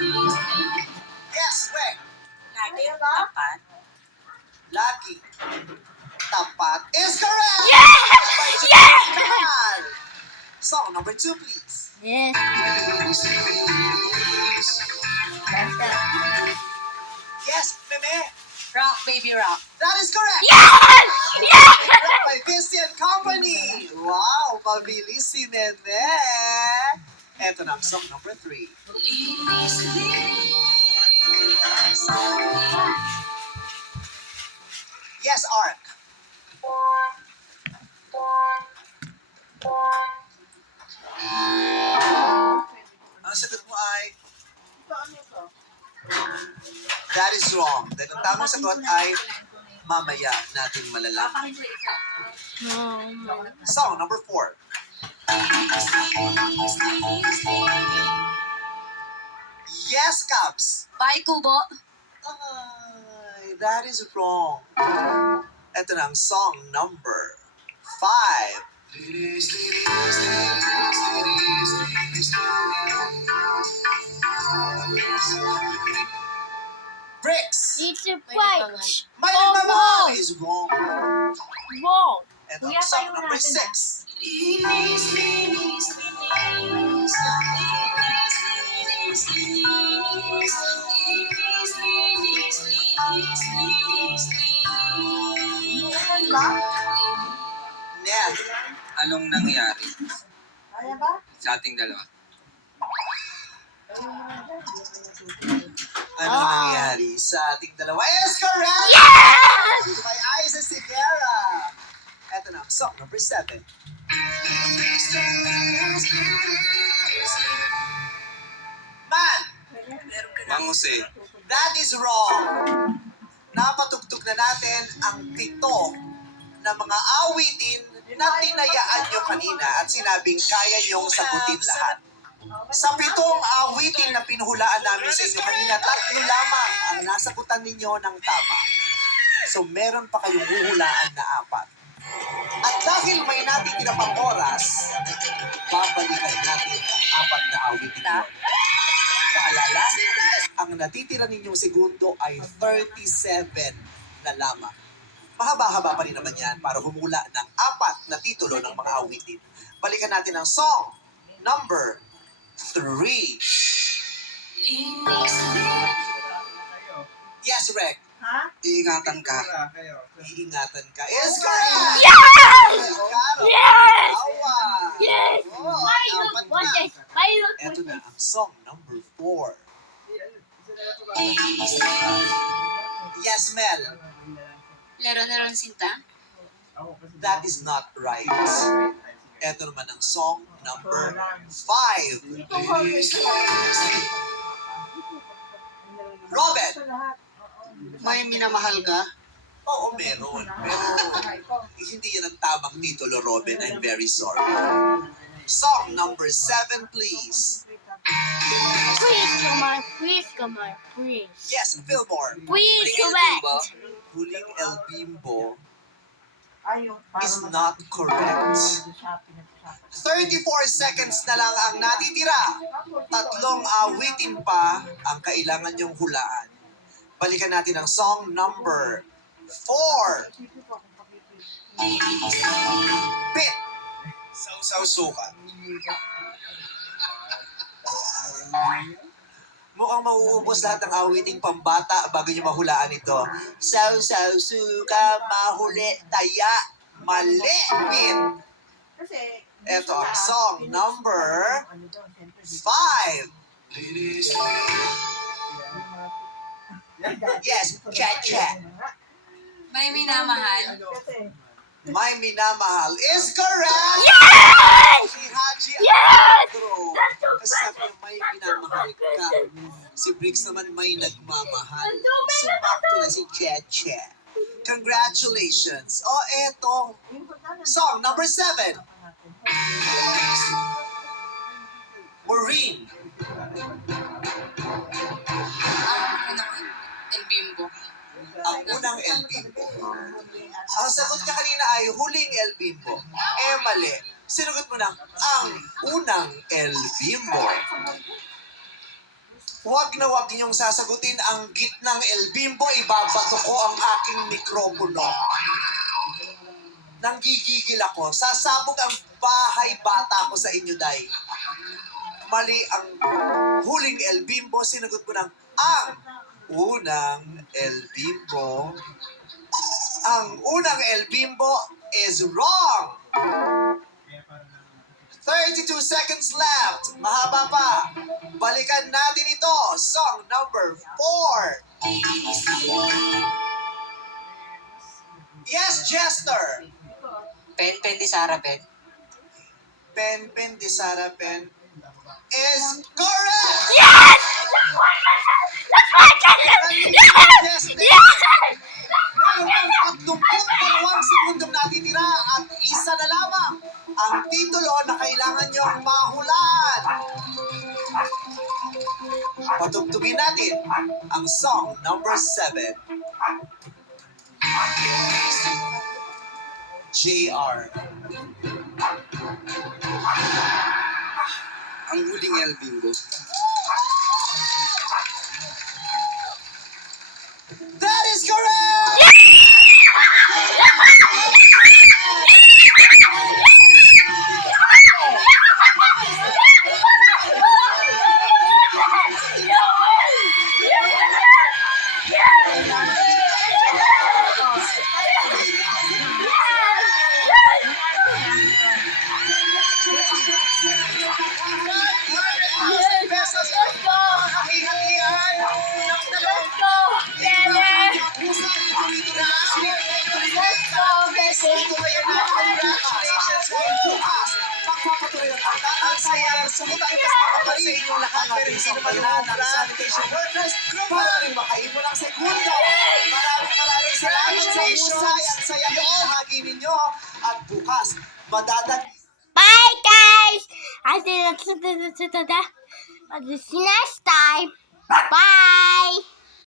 Yes, Rick. Lagi tapat. Lagi. Tapat is correct! Yes! By Yes! Japan. Song number 2, please. Yes. Yes, Meme. Rock, baby, rock. That is correct. Yes! Yes! By Visti and Company. Wow, mabilis si Meme. Eto na ang song number 3. Yes, Ark. Ang sagot mo ay... That is wrong. Dahil ang tamang sagot ay mamaya natin malalaman. No. Song number 4. Yes, Cubs. Bye, Kubo. Ay, that is wrong. Ito na ang song number 5. Bricks. It's a fight. My Oh, mama wow. is wrong. Wrong. Ito ang song number 6. Ned. Anong nangyari Kaya ba? sa ating dalawa? Ano nangyari sa ating dalawa? Yes, correct! Yes! By Isa Sigera. Ito na ang song number 7. Man, Mang Jose, that is wrong. Napatugtog na natin ang 7 na mga awitin na tinayaan nyo kanina at sinabing kaya nyong sagutin lahat. Sa 7 awitin na pinuhulaan namin sa inyo kanina, 3 lamang ang nasagutan ninyo ng tama. So meron pa kayong huhulaan na 4. At dahil may natitira pang oras, babalikan natin ang 4 na awitin yun. Paalala, ang natitira ninyong segundo ay 37 na lamang. Mahaba-haba pa rin naman yan para humula ng 4 na titulo ng mga awitin. Balikan natin ang song number 3. Yes, Rek. Ha? iingatan ka. Iingatan ka. Yes, correct! Yes! Karo. Yes! Awa. Yes! Oh, Pilot! 4 What na. is pilot? Eto na ang song number 4. Yes, Mel. Laro-laron sinta. That is not right. Eto naman ang song number 5. Robin. May minamahal ka? Oo, meron. Pero hindi yan ang tamang titulo, Robin. I'm very sorry. Song number 7, please. Please, Kumar. Please, Kumar. Please. Yes, Fillmore. Please, Tingin correct. ba? Huling El Bimbo Ayun, para is not correct. 34 seconds na lang ang natitira. 3 awitin pa ang kailangan yung hulaan. Balikan natin ang song number 4. Pit. Sausaw suka. Mukhang mauubos lahat ng awiting pambata bago nyo mahulaan ito. Saw, suka, mahuli, taya, mali, pit. Kasi, Ito ang song number 5. Yes, cha-cha. May minamahal. Kasi, My minamahal is correct! Yes! Si Haji Yes! Alejandro. Kasi sabi niya, may minamahal ka. Si Briggs naman may nagmamahal. Sumakto na si Cheche. Congratulations. O, eto. Song number 7. Maureen. El Bimbo. Ang unang El Bimbo. Ang sagot ka kanina ay huling El Bimbo. Eh, mali. Sinugot mo na ang unang El Bimbo. Huwag na huwag niyong sasagutin ang gitnang El Bimbo, ibabato ko ang aking mikropono. Nanggigigil ako, sasabog ang bahay bata ko sa inyo, Day. Mali ang huling El Bimbo, sinagot ko ng ang unang El Bimbo. Ang unang El Bimbo is wrong. 32 seconds left. Mahaba pa. Balikan natin ito. Song number 4. Yes, Jester. Pen di Sara pen. Pen di Sara Pen is correct. Yes! Yes! Yes! Meron pang 32 segundong natitira at isa na lamang ang titulo na kailangan niyong mahulaan. Patugtugin natin ang song number 7. JR. Ang huling El Bimbo. That is correct! Pesos Let's go! hati-hatian. Let's go! Better! Let's go, baby! Congratulations! Bukas, magpapatuloy ang ang saya at sumutan ka sa mga kapatid sa inyong lahat. Pero hindi naman lahat ng sanitation workers para rin makain mo ng segundo. Maraming salamat sa husay at saya ng bahagi ninyo. At bukas, madadag Bye, guys! I'll see you next time. Bye!